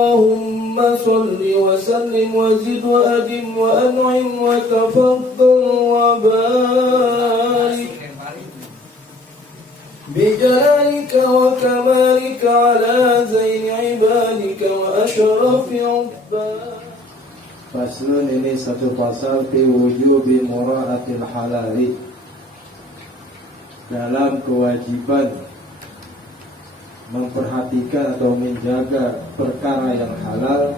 اللهم صل وسلم وزد وأدم وأنعم وتفضل وبارك بجلالك وكمالك على زين عبادك وأشرف عبادك. Faslun, ini satu pasal fi wujubi mura'atil halali, dalam kewajiban memperhatikan atau menjaga perkara yang halal,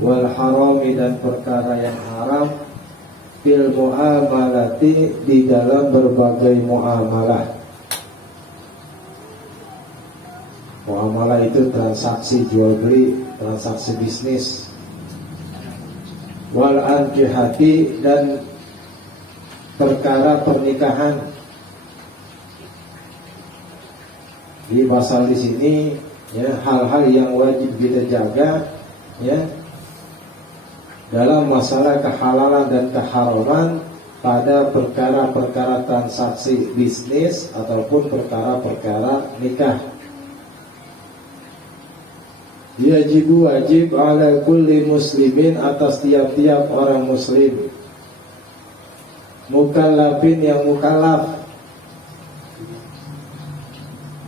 wal harami, dan perkara yang haram, fil muamalati, di dalam berbagai muamalah. Muamalah itu transaksi jual beli, transaksi bisnis. Wal ankihati, dan perkara pernikahan. Di pasal di sini ya, hal-hal yang wajib kita jaga ya dalam masalah kehalalan dan keharaman pada perkara-perkara transaksi bisnis ataupun perkara-perkara nikah. Yajibu, wajib, ala kulli muslimin, atas tiap-tiap orang muslim, mukallafin, yang mukallaf,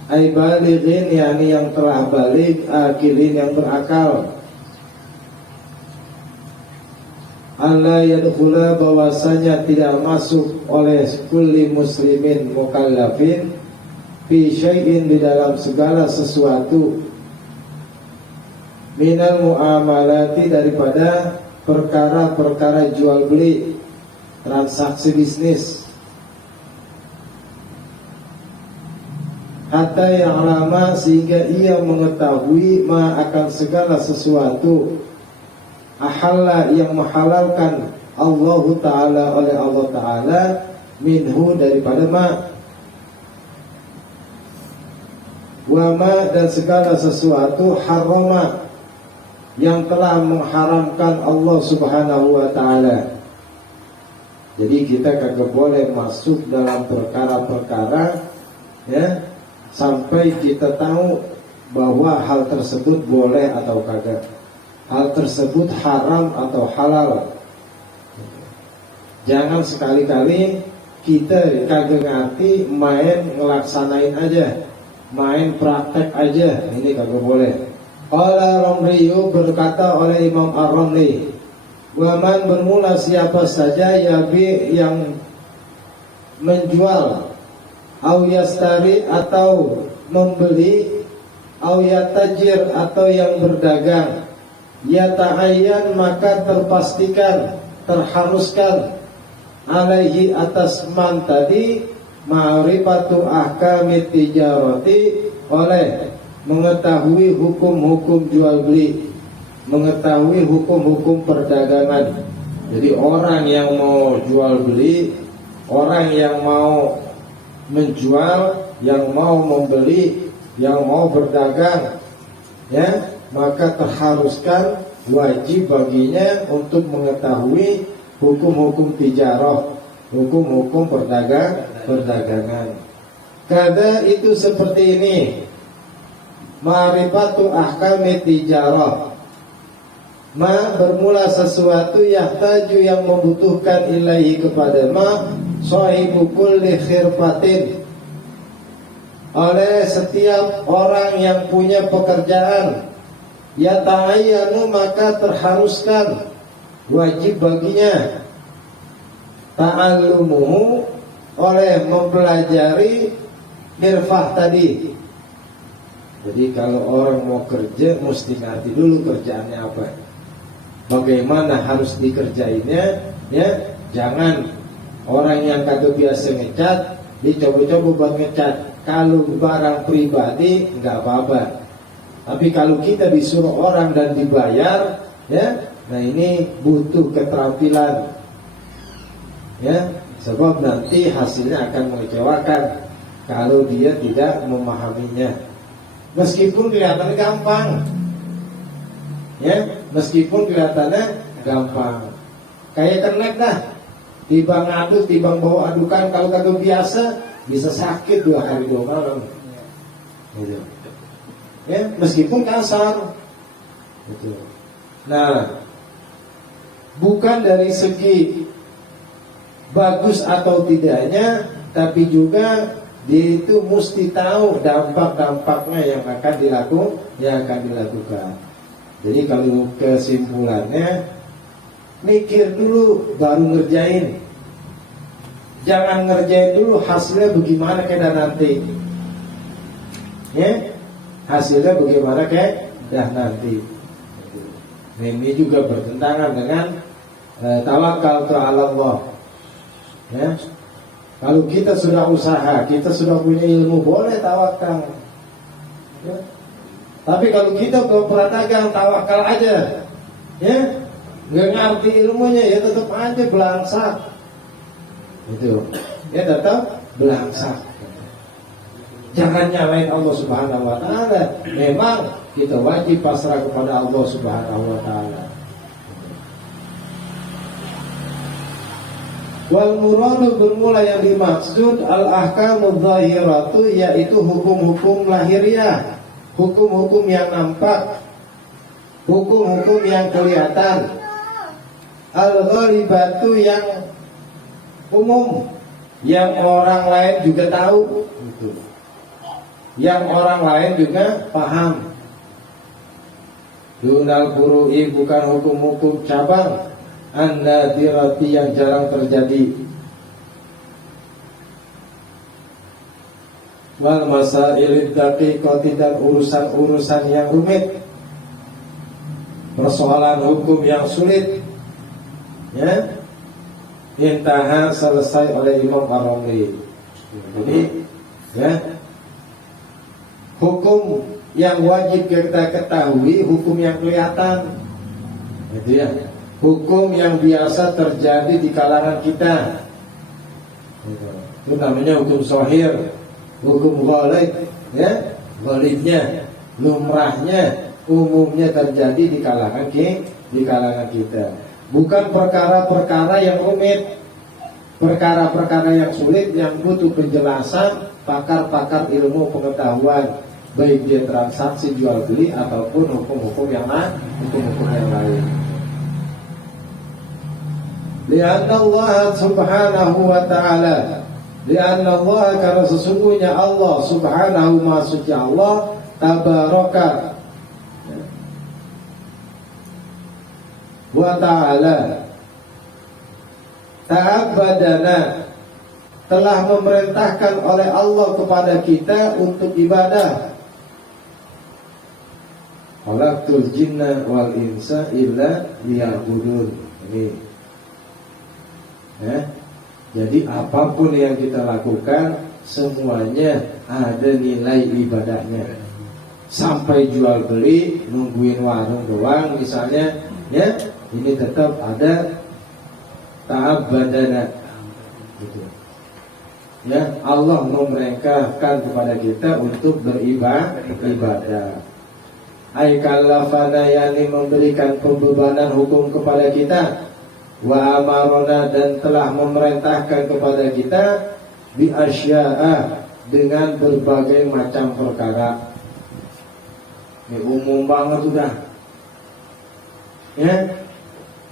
ay balighin, yakni yang telah balik, akilin, yang berakal, alla yadkhula, bahwasanya tidak masuk oleh kulli muslimin mukallafin fi syai'in, di dalam segala sesuatu, minal muamalati, daripada perkara-perkara jual beli, transaksi bisnis, hatta yang lama, sehingga ia mengetahui ma, akan segala sesuatu, ahalla, yang menghalalkan Allah Ta'ala, oleh Allah Ta'ala, minhu, daripada ma, wa ma, dan segala sesuatu, harrama, yang telah mengharamkan Allah Subhanahu wa ta'ala. Jadi kita kagak boleh masuk dalam perkara-perkara ya sampai kita tahu bahwa hal tersebut boleh atau kagak, hal tersebut haram atau halal. Jangan sekali-kali kita kagak ngerti, main ngelaksanain aja, main praktek aja, ini kagak boleh. Qala Ramliyu, berkata oleh Imam Ar-Ramli, waman, bermula siapa saja yabi, yang menjual, au yastari, atau membeli, au yatajir, atau yang berdagang, yata'ayyan, maka terpastikan, terharuskan, alaihi, atas man tadi, ma'rifatu ahkamit tijarati, oleh mengetahui hukum-hukum jual beli, mengetahui hukum-hukum perdagangan. Jadi orang yang mau jual beli, orang yang mau menjual, yang mau membeli, yang mau berdagang ya, maka terharuskan, wajib baginya untuk mengetahui hukum-hukum tijarah, hukum-hukum perdagangan. Kada itu seperti ini, ma'rifatu ahkamit tijarah, ma, bermula sesuatu, yahtaju, yang membutuhkan, ilaihi, kepada ma, sahibu kulli khirfatin, oleh setiap orang yang punya pekerjaan, yata'ayyanu, maka terharuskan, wajib baginya, ta'allumuhu, oleh mempelajari khirfah tadi. Jadi kalau orang mau kerja, mesti ngerti dulu kerjaannya apa, bagaimana harus dikerjainnya ya. Jangan orang yang kagak biasa ngecat dicoba-coba buat ngecat. Kalau barang pribadi nggak apa-apa, tapi kalau kita disuruh orang dan dibayar ya, nah ini butuh keterampilan ya, sebab nanti hasilnya akan mengecewakan kalau dia tidak memahaminya. Meskipun kelihatannya gampang ya, meskipun kelihatannya gampang, kayak ternak dah, timbang ngaduk, timbang bawa adukan, kalau kagak biasa bisa sakit 2 hari 2 malam gitu. ya, meskipun kasar. Gitu. Nah, bukan dari segi bagus atau tidaknya, tapi juga dia itu mesti tahu dampak-dampaknya yang akan dilakukan. Jadi kalau kesimpulannya, mikir dulu baru ngerjain. Jangan ngerjain dulu hasilnya bagaimana kayak nanti. Ya, hasilnya bagaimana kayak nanti. Nah, ini juga bertentangan dengan tawakal ala Allah. Ya, kalau kita sudah usaha, kita sudah punya ilmu, boleh tawakal. Ya. Tapi kalau kita belum pernah dagang, tawakal aja, ya, nggak ngerti ilmunya, ya tetap aja belangsak. Itu, ya tetap belangsak. Jangan nyalain Allah Subhanahu Wa Taala. Memang kita wajib pasrah kepada Allah Subhanahu Wa Taala. Wal muradu bermula yang dimaksud al-ahkamudz zahiratu, yaitu hukum-hukum lahiriah, hukum-hukum yang nampak, hukum-hukum yang kelihatan, al-ghalibatu yang umum, yang orang lain juga tahu, gitu. Yang orang lain juga paham. Dunal furu'i, bukan hukum-hukum cabang, an-nadirati yang jarang terjadi. Wal masailid daqiqati, dan urusan-urusan yang rumit, persoalan hukum yang sulit, ya, intaha, selesai oleh Imam Ar-Ramli. Jadi, ya, hukum yang wajib kita ketahui, hukum yang kelihatan, gitu ya. Hukum yang biasa terjadi di kalangan kita, itu namanya hukum zahir. Hukum ghalib, ya, ghalibnya, lumrahnya, umumnya terjadi di kalangan kita. Bukan perkara-perkara yang rumit, perkara-perkara yang sulit, yang butuh penjelasan pakar-pakar ilmu pengetahuan, baik dia transaksi jual beli ataupun hukum-hukum yang lain. Lianna Allah Subhanahu Wa Taala, lianna Allah, karena sesungguhnya Allah Subhanahu, Maha Suci Allah, tabaraka wa ta'ala, ta'abbadana, telah memerintahkan oleh Allah kepada kita untuk ibadah. Khalaqtul jinna wal insa illa liya'budun. Ini, ya. Jadi apapun yang kita lakukan, semuanya ada nilai ibadahnya. Sampai jual beli, nungguin warung doang misalnya, ya, ini tetap ada ta'abbadana, gitu. Ya, Allah memerintahkan kepada kita untuk beribadah. Ai kallafana, yani memberikan pembebanan hukum kepada kita. Wa amarona, dan telah memerintahkan kepada kita bi asya'a, dengan berbagai macam perkara. Ini umum banget udah. Ya,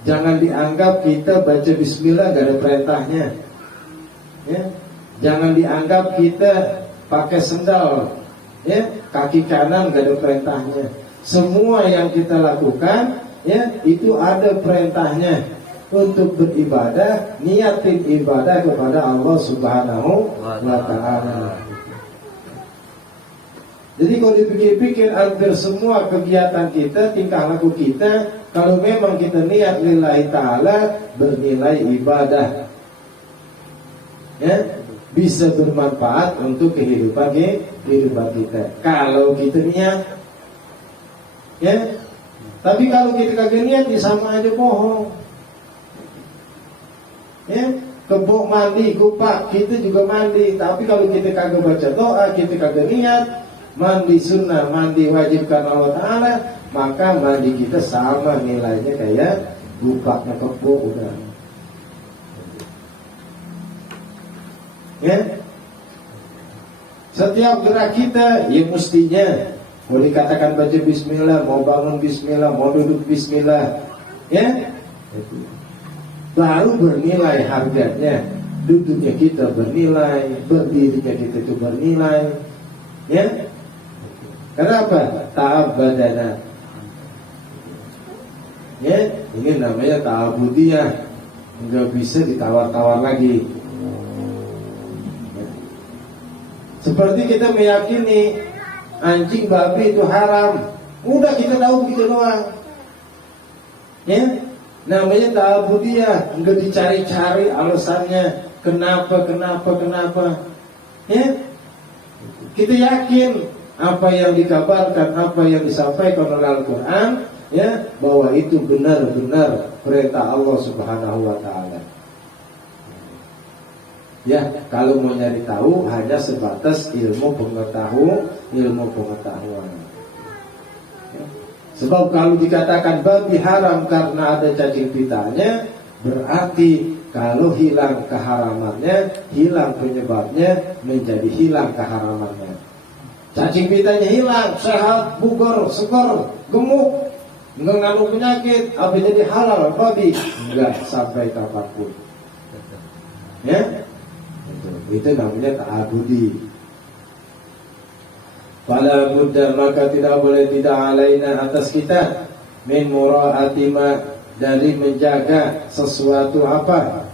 jangan dianggap kita baca bismillah gak ada perintahnya. Ya, jangan dianggap kita pakai sendal, ya, kaki kanan gak ada perintahnya. Semua yang kita lakukan, ya, itu ada perintahnya untuk beribadah, niatin ibadah kepada Allah Subhanahu wa Ta'ala. Jadi kalau dipikir-pikir, hampir semua kegiatan kita, tingkah laku kita, kalau memang kita niat lillahi ta'ala, bernilai ibadah, ya, bisa bermanfaat untuk kehidupan kita. Kalau kita niat, ya. Tapi kalau kita kagak niat, ya sama aja bohong. Ya, kebok mandi, kupak, kita juga mandi. Tapi kalau kita kagak baca doa, kita kagak niat, mandi sunnah, mandi wajib karena Allah Ta'ala, maka mandi kita sama nilainya kayak kupaknya kebok udah. Ya, setiap gerak kita, ya mestinya Mau dikatakan baca bismillah, mau bangun bismillah, mau duduk bismillah, ya, baru bernilai harganya. Duduknya kita bernilai, berdirinya kita itu bernilai, ya. Kenapa? Ta'abbadana. Ya, ini namanya ta'abudiyah. Enggak bisa ditawar-tawar lagi. Seperti kita meyakini anjing babi itu haram, udah kita tahu gitu doang, ya. Namanya ta'abudiyah, enggak dicari-cari alasannya. Kenapa, ya? Kita yakin apa yang dikabarkan, apa yang disampaikan oleh Al-Quran, ya, bahwa itu benar-benar perintah Allah Subhanahu wa Ta'ala. Ya, kalau mau nyari tahu hanya sebatas ilmu pengetahuan. Ya. Sebab kalau dikatakan babi haram karena ada cacing pitanya, berarti kalau hilang keharamannya, hilang penyebabnya, menjadi hilang keharamannya. Cacing pitanya hilang, sehat, bugar, segar, gemuk, enggak ngandung penyakit, apa jadi halal babi? Enggak sampai kapanpun. Ya, itu namanya ta'abudi. Fala budda, maka tidak boleh tidak alaina atas kita min mura'ati ma, dari menjaga sesuatu apa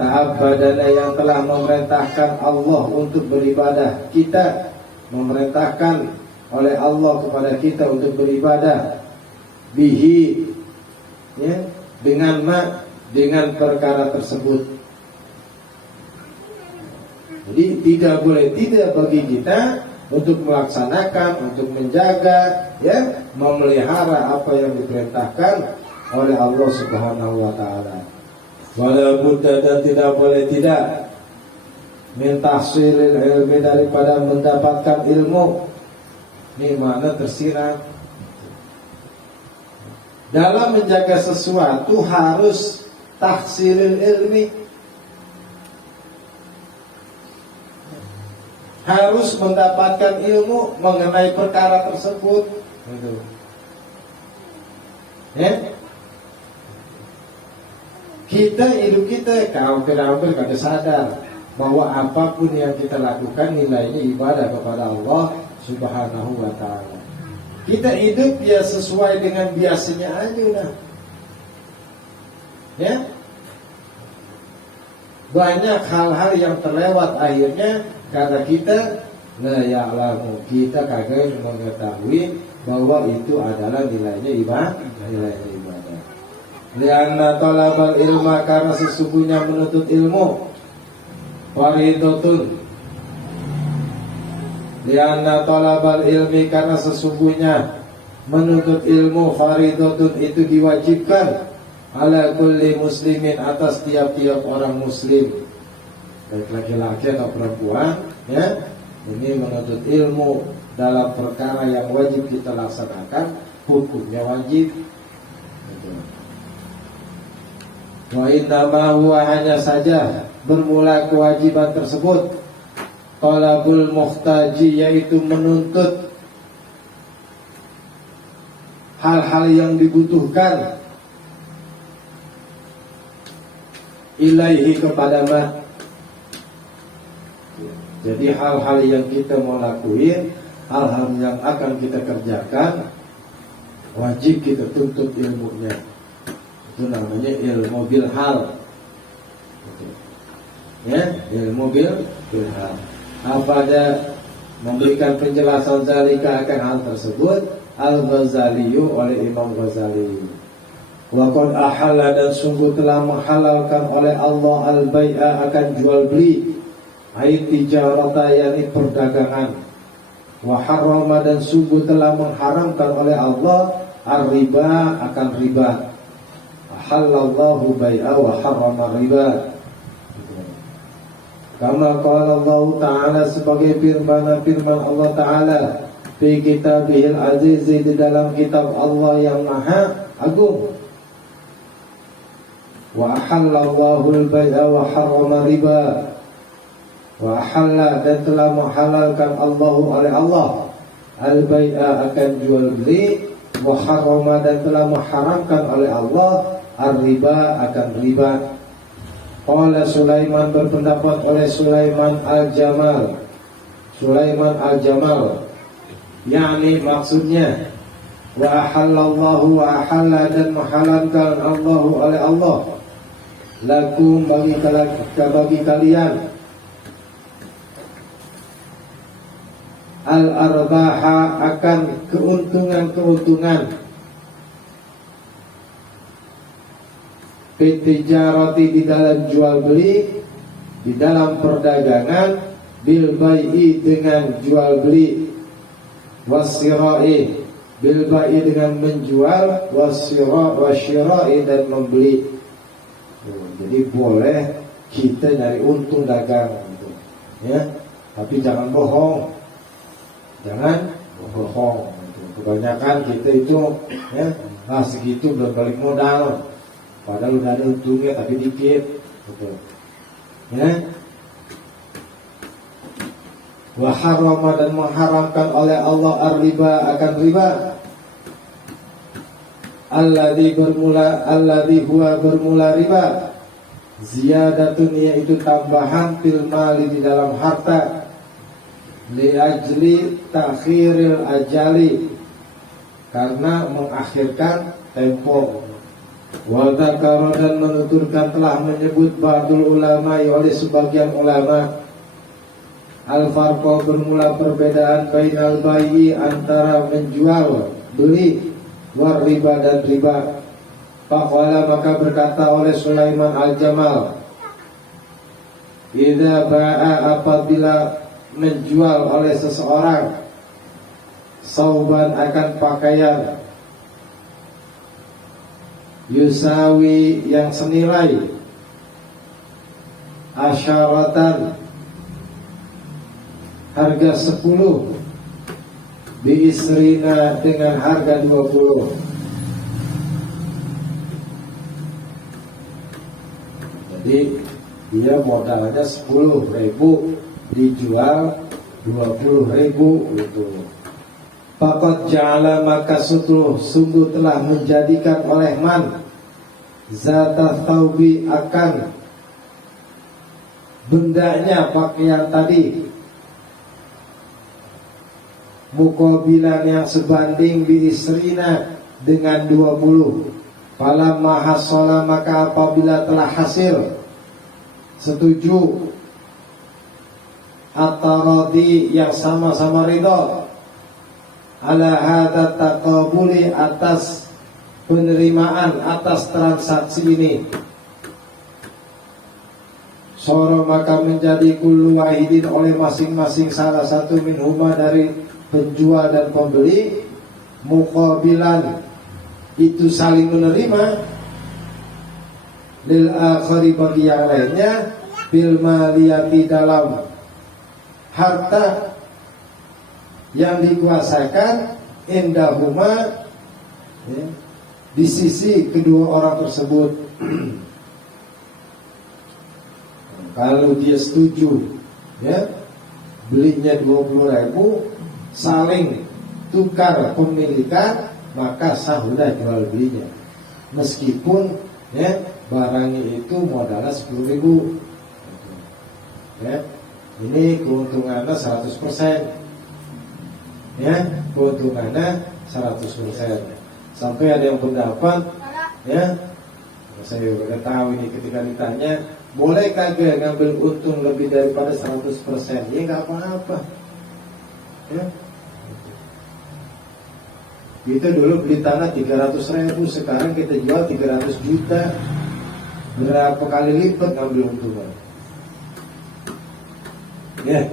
ta'abbadana yang telah memerintahkan Allah untuk beribadah. Kita memerintahkan oleh Allah kepada kita untuk beribadah bihi, ya, dengan perkara tersebut. Jadi tidak boleh tidak bagi kita untuk melaksanakan, untuk menjaga, ya, memelihara apa yang diperintahkan oleh Allah Subhanahu wa Ta'ala. Wala budda, dan tidak boleh tidak min tahsilil ilmi, daripada mendapatkan ilmu. Ini mana tersirat. Dalam menjaga sesuatu harus tahsilil ilmi, harus mendapatkan ilmu mengenai perkara tersebut. Ya, kita hidup kita hampir kada sadar bahwa apapun yang kita lakukan nilainya ibadah kepada Allah Subhanahu wa Ta'ala. Kita hidup ya sesuai dengan biasanya aja udah. Ya, banyak hal-hal yang terlewat akhirnya karena kita la ya'lamu, kita kagak mengetahui bahwa itu adalah nilainya ibadah. Lianna talabal ilma, karena sesungguhnya menuntut ilmu faridatun. Lianna talabal ilmi, karena sesungguhnya menuntut ilmu faridatun, itu diwajibkan ala kulli muslimin, atas tiap-tiap orang muslim, baik laki-laki atau perempuan, ya. Ini menuntut ilmu dalam perkara yang wajib kita laksanakan, hukumnya wajib. Wa innama huwa, hanya saja bermula kewajiban tersebut talabul muhtaji, yaitu menuntut hal-hal yang dibutuhkan ilaihi, kepada ma. Jadi hal-hal yang kita mau lakuin, hal-hal yang akan kita kerjakan, wajib kita tuntut ilmunya. Itu namanya ilmu bil hal. Ya, ilmu bil hal. Apa ada memberikan penjelasan zalika akan hal tersebut Al-Ghazaliyu, oleh Imam Ghazali. Wa qad ahalla, dan sungguh telah menghalalkan oleh Allah al-bai'a, akan jual beli, ai tijarata, yakni perdagangan. Wa harrama, dan sungguh telah mengharamkan oleh Allah ar-riba, akan riba. Halallahu bai'a wa harrama riba. Kama qala Allah Ta'ala, sebagai firman Allah Ta'ala fi kitabihil aziz, di dalam kitab Allah yang maha agung. Wa ahallallahu al-bai'a wa harrama riba. Wa ahalla, dan telah menghalalkan Allah oleh Allah al-bai'a akan jual beli, wa harrama dan telah mengharamkan oleh Allah ar-riba akan riba. Qala Sulaiman berpendapat oleh Sulaiman al-Jamal, Sulaiman al-Jamal, yakni maksudnya wa ahallallahu wa ahalla dan menghalalkan Allahu oleh Allah lakum bagi kalian al-arbaha akan keuntungan fitijarati di dalam jual beli, di dalam perdagangan, bil bai'i dengan jual beli, wasira'i bil bai'i dengan menjual, wasyira'i dan membeli. Jadi boleh kita nyari untung dagang gitu. Ya, tapi jangan bohong. Jangan bohong gitu. Kebanyakan kita itu ya, segitu belum balik modal. Padahal udah ada untungnya tapi dikit gitu. Ya. Wa harrama dan mengharamkan oleh Allah ar-riba akan riba. Alladzi huwa bermula riba. Ziyadatun yaitu tambahan fil mali di dalam harta. Li ajli takhiril ajali, karena mengakhirkan tempo. Wa dzakara dan menuturkan telah menyebut ba'dul ulama oleh sebagian ulama al-farqa bermula perbedaan bainal bai'i antara menjual beli war riba dan riba. Faqala maka berkata oleh Sulaiman al-Jamal, idza ba'a apabila menjual oleh seseorang sauban akan pakaian yusawi yang senilai asyaratan harga 10 biisrina dengan harga 20. Jadi dia modalnya 10.000 dijual 20.000 gitu. Faqad ja'ala maka sungguh telah menjadikan oleh man zata thawbi akan bendanya pakaian tadi muqabilan yang sebanding biisrina dengan 20. Falamma hasala maka apabila telah hasil setuju at-taradi yang sama-sama ridha ala hadza taqabuli atas penerimaan atas transaksi ini, soro maka menjadi kullu wahidin oleh masing-masing salah satu minhuma dari penjual dan pembeli muqabilan itu saling menerima lil akhari bagi yang lainnya bil maliyati dalam harta yang dikuasakan indahuma ya, di sisi kedua orang tersebut. Kalau dia setuju ya belinya 20.000 saling tukar pemilikan maka sah udah jual belinya meskipun ya barangnya itu modalnya 10.000 ya. Ini keuntungannya 100%. Ya, keuntungannya 100%. Sampai ada yang pendapat ya, saya udah tahu ini ketika ditanya, boleh kagak ngambil untung lebih daripada 100%? Ya nggak apa-apa. Ya. Kita dulu beli tanah 300.000, sekarang kita jual 300 juta. Berapa kali lipat ngambil untungan? Ya.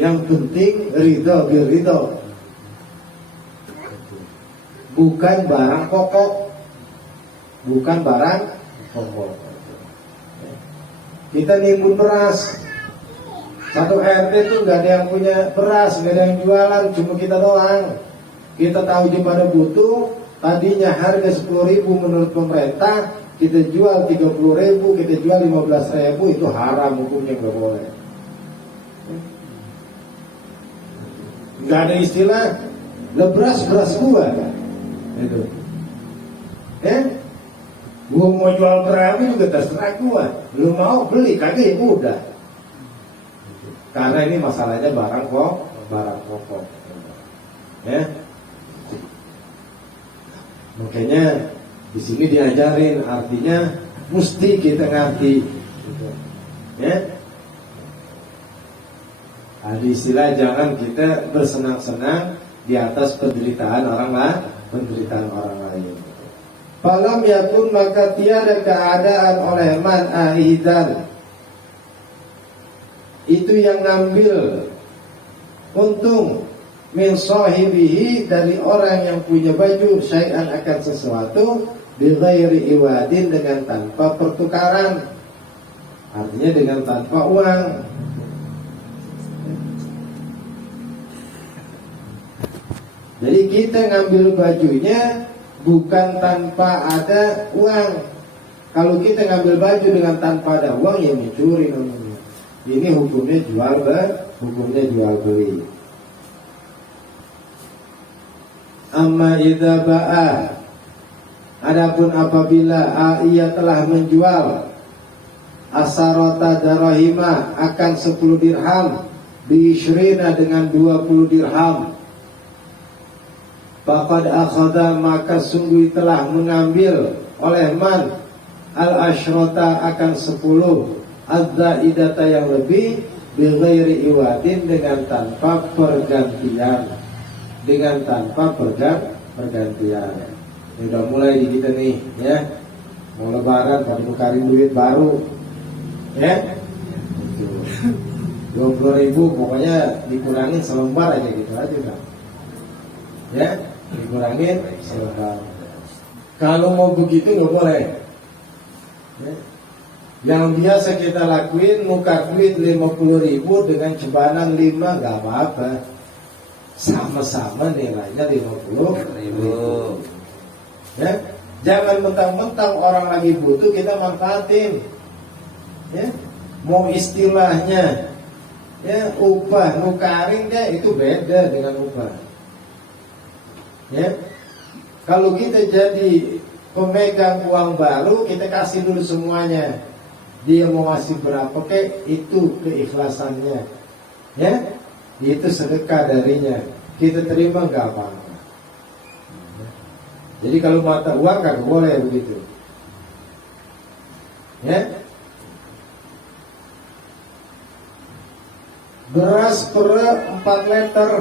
Yang penting ridho bil ridho, bukan barang pokok, bukan barang pokok. Kita nimbun beras, satu RT itu nggak ada yang punya beras, nggak ada yang jualan, cuma kita doang. Kita tahu dia pada butuh, tadinya harga 10.000 menurut pemerintah, kita jual 30.000, kita jual 15.000, itu haram hukumnya, nggak boleh. Nggak ada istilah beras gua kan. Itu. Gua mau jual berapa juga terserah gua. Lu mau beli kagak ya udah. Karena ini masalahnya barang pokok. Ya. Makanya di sini diajarin, artinya mesti kita ngerti. Ya. Ada istilah jangan kita bersenang-senang di atas penderitaan orang lain. Falam yakun, maka tiada keadaan oleh man ahidan, itu yang ngambil untung min sahibihi, dari orang yang punya baju, syai'an akan sesuatu, bi ghairi iwadin, dengan tanpa pertukaran, artinya dengan tanpa uang. Jadi kita ngambil bajunya bukan tanpa ada uang. Kalau kita ngambil baju dengan tanpa ada uang, ya mencuri namanya. Ini hukumnya jual beli. Amma idza ba'a, adapun apabila ia telah menjual asarota darahima, akan 10 dirham, biishrina, dengan 20 dirham, faqad akhadha, maka sungguh telah mengambil oleh man al-ashrota, akan 10 az-zaidata, yang lebih, bi ghairi iwadin, dengan tanpa pergantian. Ini udah mulai di kita nih, ya. Mau lebaran pada nukarin duit baru, ya. 20.000 pokoknya dikurangin selembar aja gitu aja kan. Ya, dikurangin selembar. Kalau mau begitu nggak boleh. Ya. Yang biasa kita lakuin nukar duit 50.000 dengan cebanan 5, nggak apa-apa. Sama-sama nilainya 50.000. Ya, jangan mentang-mentang orang lagi butuh kita manfaatin. Ya, mau istilahnya, ya upah nukarin ya, itu beda dengan upah. Ya, kalau kita jadi pemegang uang baru, kita kasih dulu semuanya. Dia mau ngasih berapa kek, itu keikhlasannya. Ya, itu sedekah darinya. Kita terima nggak apa-apa. Jadi kalau mata uang nggak boleh begitu. Ya, beras per 4 liter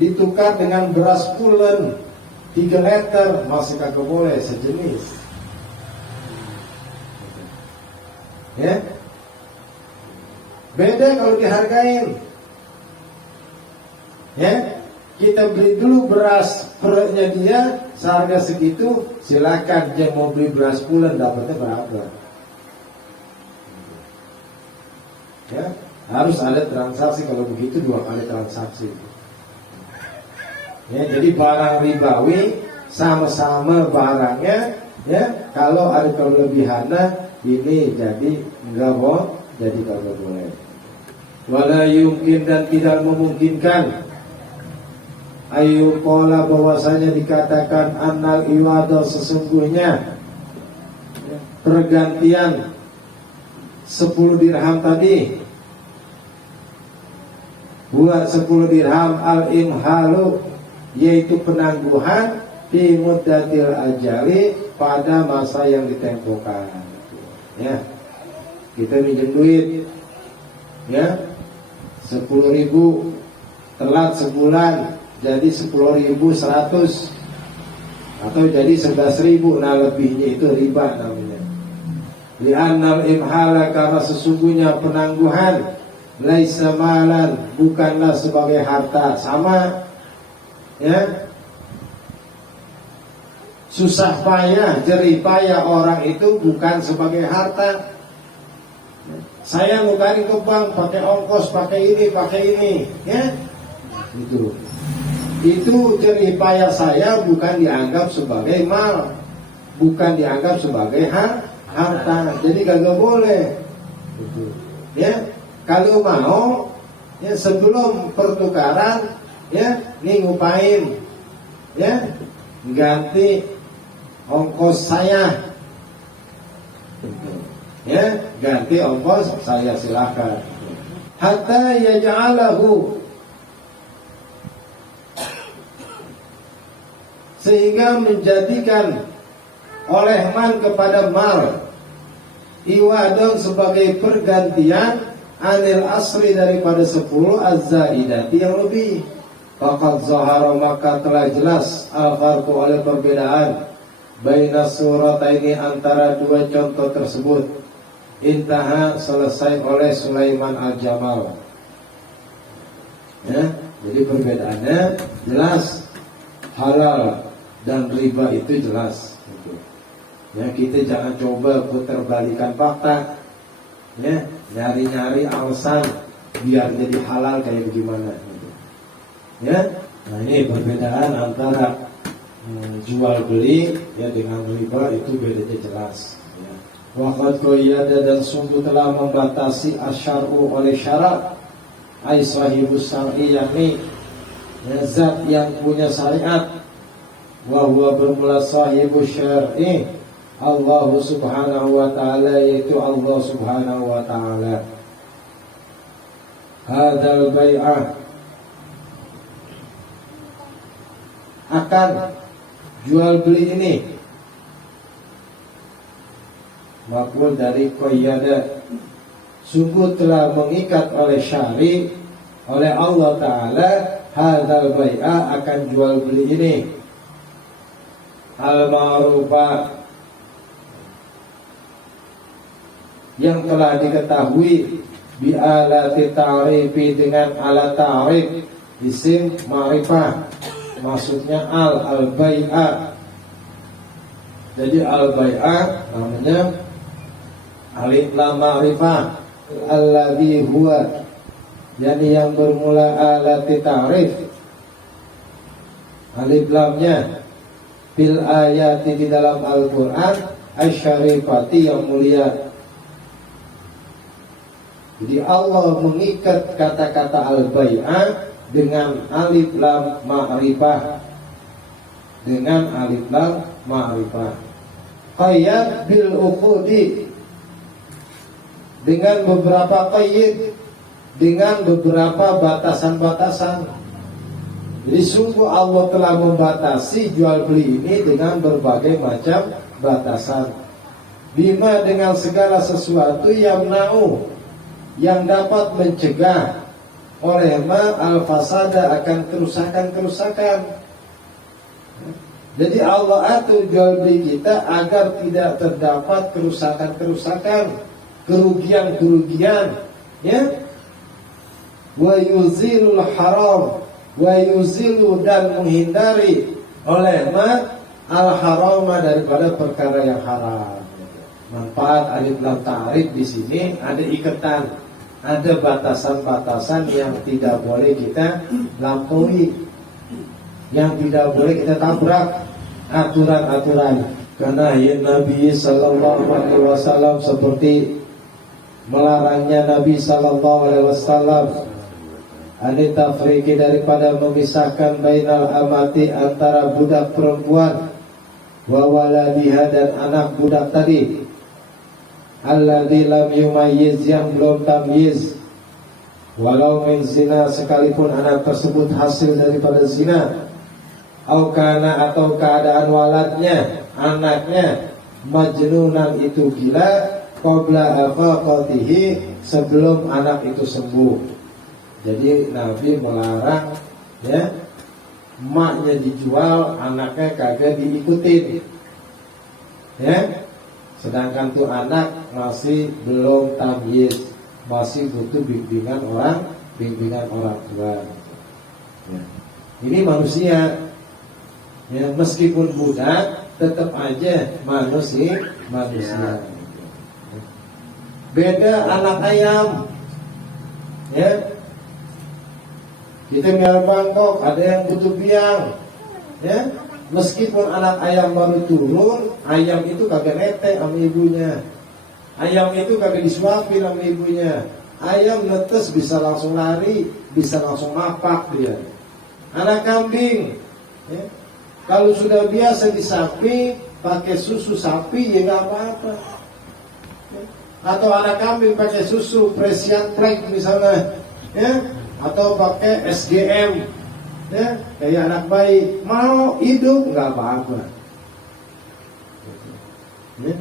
ditukar dengan beras pulen 3 liter, masih kagak boleh, sejenis. Ya, beda kalau dihargain. Ya, kita beli dulu beras pernya dia seharga segitu, silakan dia mau beli beras pulen dapatnya berapa. Ya, harus ada transaksi, kalau begitu 2 kali transaksi. Ya, jadi barang ribawi sama-sama barangnya, ya, kalau ada kelebihannya ini jadi enggak boleh. Wala yumkin, dan tidak memungkinkan, ayu qala, bahwasanya dikatakan annal iwada, sesungguhnya pergantian 10 dirham tadi, buat 10 dirham, al-imhalu, yaitu penangguhan, di muddatil ajali, pada masa yang ditentukan. Ya, kita minjem duit, ya, 10.000, telat sebulan, jadi 10.100, atau jadi 11.000, nah lebihnya itu riba namanya. Li'annal imhala, karena sesungguhnya penangguhan, laisa malan, bukanlah sebagai harta. Sama, ya, susah payah, jerih payah orang itu bukan sebagai harta. Saya nukarin ke bank pakai ongkos, pakai ini, ya, itu jerih payah saya bukan dianggap sebagai mal, bukan dianggap sebagai harta. Jadi kagak boleh. Ya, kalau mau ya sebelum pertukaran, ya nih ngupain, ya ganti ongkos saya, ya ganti ongkos saya, silakan. Hatta yaj'alahu, sehingga menjadikan oleh man kepada mal iwadon sebagai pergantian anil asri daripada 10 az-zaidati yang lebih. Faqad zahara, maka telah jelas al-farqu oleh perbedaan baina surataini, antara dua contoh tersebut. Intaha, selesai oleh Sulaiman al-Jamal. Ya, jadi perbedaannya jelas, halal dan riba itu jelas. Ya, kita jangan coba puterbalikan fakta, ya, nyari-nyari alasan biar jadi halal kayak gimana. Ya, nah ini perbedaan antara jual beli ya dengan riba, itu bedanya jelas. Ya. Waqad qayyada, dan sungguh telah membatasi asyar'u oleh syarak, ai sahibus syar'i, yakni ya, zat yang punya syariat. Wa huwa bermula sahibus syar'i Allah subhanahu wa ta'ala, yaitu Allah subhanahu wa ta'ala. Hadal bai'ah, akan jual beli ini, maf'ul dari qayyada, sungguh telah mengikat oleh syari, oleh Allah Ta'ala, hadal bai'ah, akan jual beli ini, al-ma'rufah, yang telah diketahui, bi'alati ta'rifi, dengan alat ta'rif, isim ma'rifah, maksudnya al-bai'ah. Jadi al-bai'ah namanya alif lam ma'rifah, alladhi huwa, yani yang bermula alati ta'rif, alif lamnya fil ayati, di dalam Al-Quran, asyarifati, yang mulia. Jadi Allah mengikat kata-kata al-bai'ah dengan alif lam ma'rifah, dengan alif lam ma'rifah. Qayyad bil uqudi, dengan beberapa qayyid, dengan beberapa batasan-batasan. Jadi sungguh Allah telah membatasi jual beli ini dengan berbagai macam batasan. Bima, dengan segala sesuatu, yang na'u, yang dapat mencegah oleh ma al-fasada, akan kerusakan-kerusakan. Jadi Allah atur jual beli kita agar tidak terdapat kerusakan-kerusakan, kerugian-kerugian, ya. Wa yuzilul haram, wa yuzilu, dan menghindari oleh ma al-harama, daripada perkara yang haram. Manfaat alif lam ta'rif di sini ada ikatan, ada batasan-batasan yang tidak boleh kita lampaui, yang tidak boleh kita tabrak aturan-aturan. Karena ya Nabi Sallallahu Alaihi Wasallam, seperti melarangnya Nabi Sallallahu Alaihi Wasallam anitafriki, daripada memisahkan bainal amati, antara budak perempuan, wa waladiha, dan anak budak tadi, alladzi lam yumayyiz, yang belum tamyiz, walau min zina, sekalipun anak tersebut hasil daripada zina, au kana, atau keadaan waladnya, anaknya, majnunan, itu gila, qabla afaqatihi, sebelum anak itu sembuh. Jadi Nabi melarang, ya, emaknya dijual, anaknya kagak diikutin, ya. Sedangkan tuh anak masih belum tamyiz, masih butuh bimbingan orang tua. Ya. Ini manusia, ya, meskipun budak, tetap aja manusia. Beda anak ayam, ya. Kita miara Bangkok, ada yang butuh biang, ya. Meskipun anak ayam baru turun, ayam itu kagak netek sama ibunya, ayam itu kagak disuapin sama ibunya, ayam netes bisa langsung lari, bisa langsung napak dia. Anak kambing, ya, kalau sudah biasa di sapi, pakai susu sapi ya nggak apa-apa. Ya. Atau anak kambing pakai susu Presian Preg misalnya, ya, atau pakai SGM, ya, kayak anak bayi, mau hidup nggak apa-apa. Ya.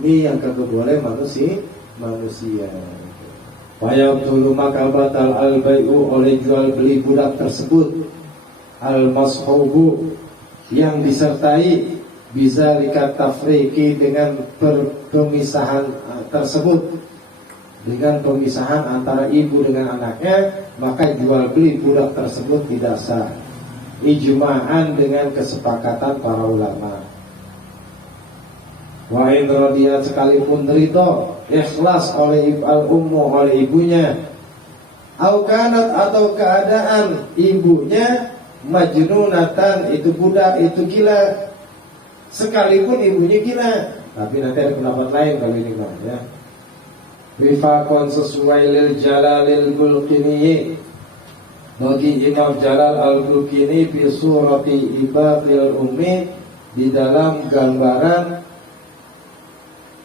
Ini yang kagak boleh manusia. Fayabtulu maka batal al-bai'u oleh jual beli budak tersebut, al-mashubu yang disertai bisa likat tafriki dengan pemisahan tersebut, dengan pemisahan antara ibu dengan anaknya, maka jual beli budak tersebut tidak sah. Ijma'an dengan kesepakatan para ulama. Wa in radiyat sekalipun ridho ikhlas oleh al-ummu oleh ibunya, au kanat atau keadaan ibunya majnunatan itu budak itu gila, sekalipun ibunya gila. Tapi nanti ada pendapat lain kalau ini Bang, ya. Wifaqon sesuai lil jalalil bulqini bagi Imam Jalal al-Bulqini fi surati ibadil ummi, di dalam gambaran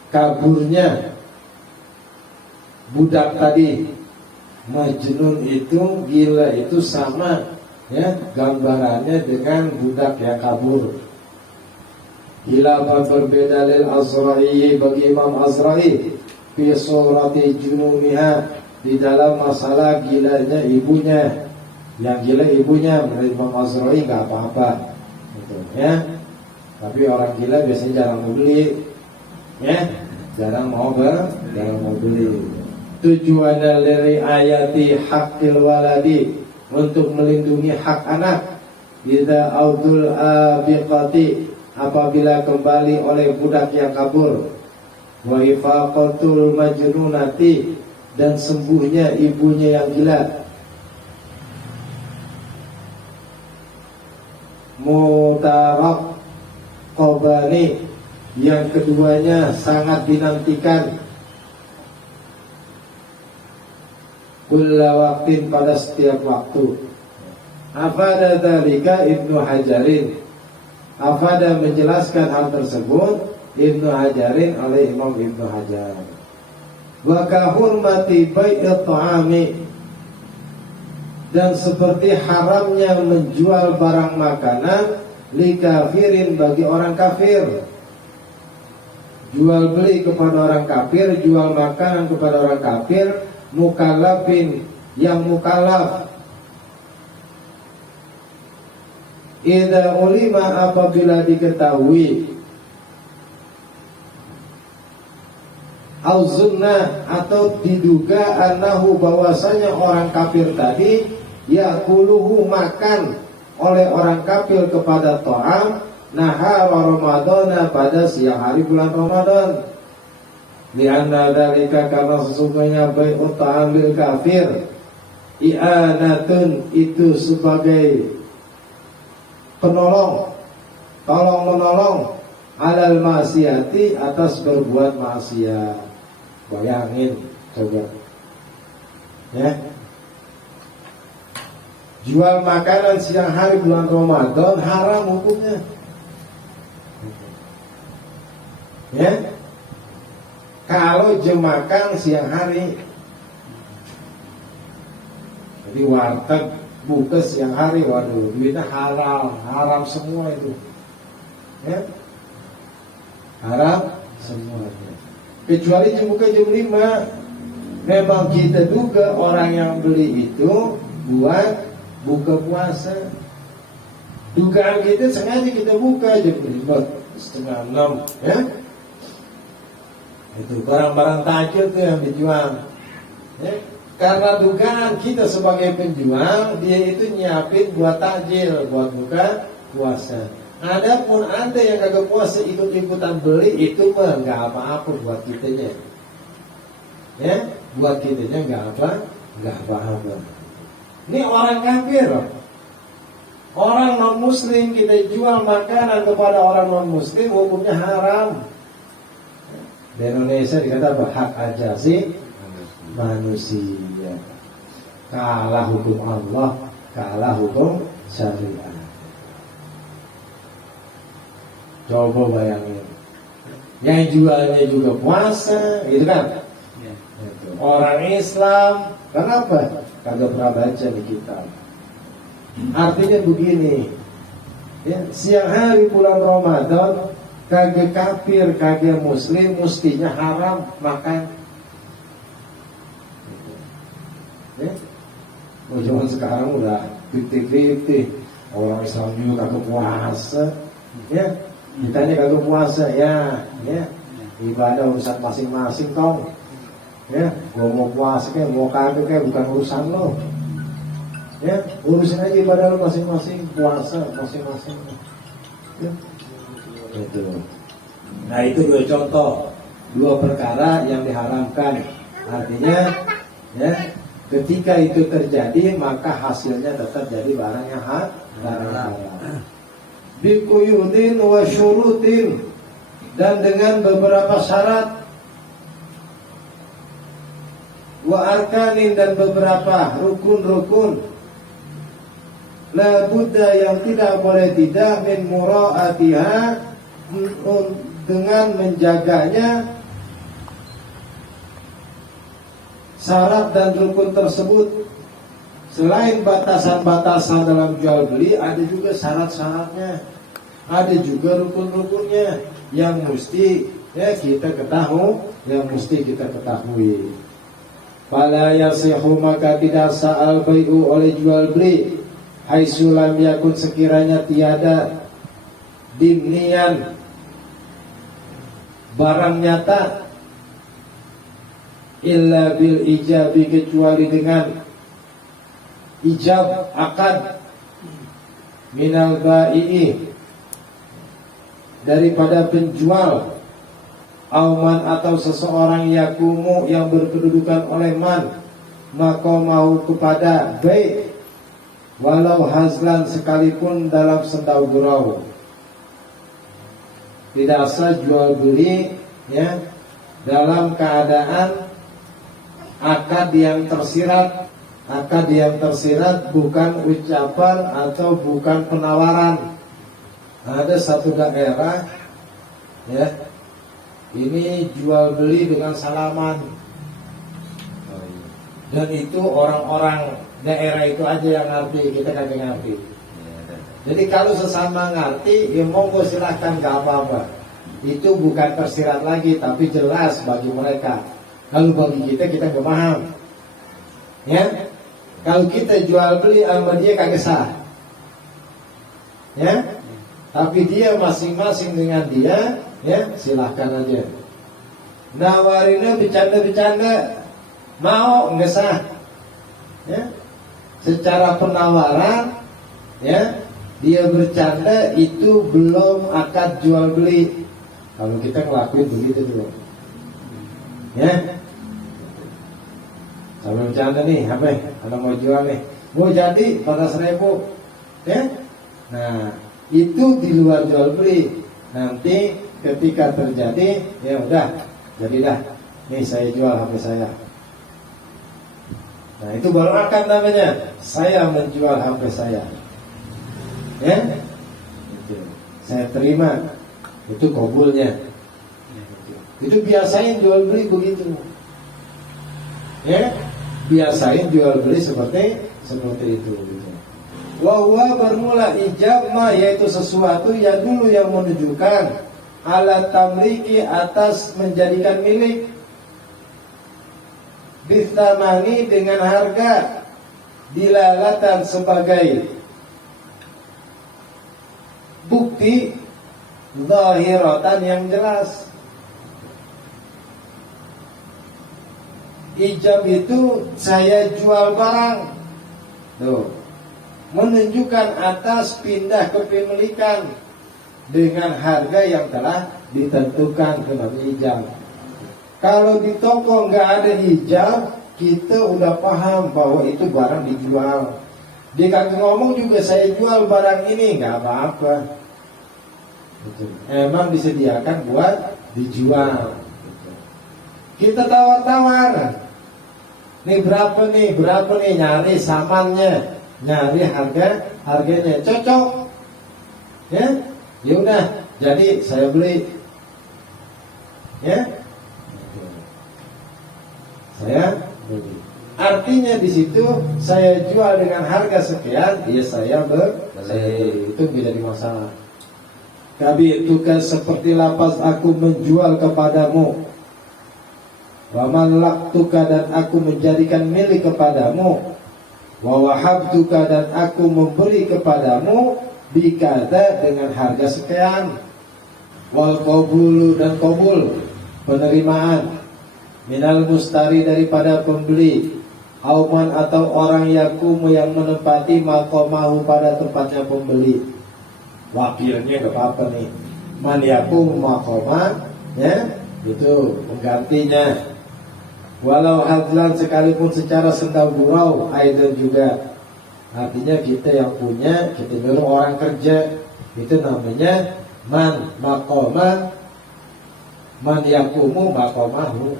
kaburnya budak tadi. Majnun itu gila itu sama, ya, gambarannya dengan budak yang kabur. Gila berbeda lil Azra'i bagi Imam Azra'i fi surati junumiha, di dalam masalah gilanya ibunya. Yang gila ibunya menurut Imam Azra'i nggak apa-apa, gitu, ya. Tapi orang gila biasanya jarang mau beli, ya, jarang mau beli. Tujuannya dari ayati hakil waladi, untuk melindungi hak anak. Idza audul abiqati, apabila kembali oleh budak yang kabur. Wa ifaqatul majnunati, dan sembuhnya ibunya yang gila. Mutarak qobani, yang keduanya sangat dinantikan. Kulla waktin, pada setiap waktu. Afada dzalika Ibnu Hajarin, afada menjelaskan hal tersebut Ibnu Hajarin oleh Imam Ibnu Hajar. Wa kahurmati bai'at ta'ami, dan seperti haramnya menjual barang makanan li kafirin bagi orang kafir. Jual beli kepada orang kafir, jual makanan kepada orang kafir, mukallafin yang mukallaf. Idza ulima, apabila diketahui, auzunna, atau diduga, annahu bahwasanya orang kafir tadi yakuluhu makan oleh orang kafir kepada ta'am nahar Ramadana, pada siang hari bulan Ramadan. Lianna dalika, karena sesungguhnya bai'ut ta'am bil kafir i'anatun, itu sebagai penolong, tolong menolong, alal maksiati, atas berbuat maksiat. Bayangin coba, ya, jual makanan siang hari bulan Ramadan haram hukumnya, ya. Kalau makan siang hari, jadi warteg buka siang hari, waduh, duitnya haram semua itu, ya, haram semuanya. Kecuali buka jam 5, memang kita duga orang yang beli itu buat buka puasa. Dugaan kita sengaja kita buka jam 5:30, ya. Itu barang-barang takjil tuh yang dijual, ya. Karena dugaan kita sebagai penjual, dia itu nyiapin buat takjil, buat buka puasa. Adapun anda yang kagak puasa ikut-ikutan beli, itu mah nggak apa-apa buat kitanya, ya, buat kitanya nggak apa-apa. Ini orang kafir, orang non muslim, kita jual makanan kepada orang non muslim, hukumnya haram. Di Indonesia dikata hak ajazi manusia. Kalah hukum Allah, kalah hukum syariat. Coba bayangin, yang jualnya juga puasa, gitu kan? Orang Islam, kenapa? Kagak pernah baca di kitab. Artinya begini, ya, siang hari bulan Ramadan, kagak kafir, kagak muslim, mestinya haram makan. Ya. Oh, zaman sekarang udah 50-50, orang Islam juga kagak puasa, ya. Ditanya kagak puasa, ya, ibadah urusan masing-masing kong. Ya, gua mau puasa kayak mau kagak kayak bukan urusan lo. Ya, urusin aja ibadah lo masing-masing, puasa masing-masing. Ya. Itu. Nah, itu dua contoh, dua perkara yang diharamkan. Artinya, ya, ketika itu terjadi maka hasilnya tetap jadi barang yang haram. Bikuyudin wa syurutin, dan dengan beberapa syarat, wa arkanin, dan beberapa rukun-rukun, la budda, yang tidak boleh tidak, min mura'atiha, dengan menjaganya syarat dan rukun tersebut. Selain batasan-batasan dalam jual beli, ada juga syarat-syaratnya, ada juga rukun-rukunnya yang mesti kita ketahui, Fala yasihu, maka tidak sah al-bai'u, oleh jual beli, haitsu lam yakun, sekiranya tiada, dimnian, barang nyata, illa bil ijabi, kecuali dengan ijab, akad, minal bai'i, daripada penjual, auman, atau seseorang, yakumu, yang berkedudukan oleh man, maka mau kepada bai', walau hazlan, sekalipun dalam sendau gurau. Tidak sah jual beli, ya, dalam keadaan akad yang tersirat. Akad yang tersirat bukan ucapan atau bukan penawaran. Ada satu daerah, ya, ini jual beli dengan salaman, dan itu orang-orang daerah itu aja yang ngerti, kita kagak ngerti. Jadi kalau sesama ngerti, ya monggo silahkan, gak apa-apa. Itu bukan tersirat lagi, tapi jelas bagi mereka. Kalau bagi kita gak paham, ya. Kalau kita jual beli sama dia kagak sah, ya. Tapi dia masing-masing dengan dia, ya, silahkan aja. Nawarinnya bercanda-bercanda, mau nggak sah, ya. Secara penawaran, ya, dia bercanda, itu belum akad jual beli. Kalau kita ngelakuin begitu dulu, ya. Sambil bercanda nih, apa? Kalau mau jual nih, mau jadi 400.000, ya. Nah, itu di luar jual beli. Nanti ketika terjadi, ya udah, jadi dah. Nih saya jual HP saya. Nah, itu baru akad namanya. Saya menjual HP saya, ya. Saya terima, itu kabulnya. Itu biasain jual beli begitu, ya. Biasain jual beli seperti itu. Wahwa bermula ijab ma, yaitu sesuatu yang dulu yang menunjukkan alat tamliki, atas menjadikan milik, bithamani, dengan harga, dilalatan, sebagai bukti, zahiratan, yang jelas. Ijab itu saya jual barang, tuh, menunjukkan atas pindah kepemilikan dengan harga yang telah ditentukan, ke ijab. Kalau di toko nggak ada ijab, kita udah paham bahwa itu barang dijual. Dia kagak ngomong juga saya jual barang ini, nggak apa-apa. Emang disediakan buat dijual. Kita tawar-tawar, Nih berapa nih, nyari samannya, nyari harganya cocok, ya udah, jadi saya beli, ya, saya beli. Artinya di situ saya jual dengan harga sekian, ya saya beli, itu menjadi masalah. Kabi itu kan seperti lapas aku menjual kepadamu, wa malaktuka dan aku menjadikan milik kepadamu, wa wahabtuka dan aku memberi kepadamu, bikada dengan harga sekian, wal qabulu dan qabul penerimaan, minal mustari daripada pembeli, auman atau orang yakumu yang menempati maqamahu pada tempatnya pembeli. Wakilnya gak apa-apa nih, man yakumu maqaman, ya itu penggantinya. Walau hadlan sekalipun secara sendau gurau, aidan juga. Artinya kita yang punya, kita nyuruh orang kerja, itu namanya man maqaman, man yakumu maqamahu.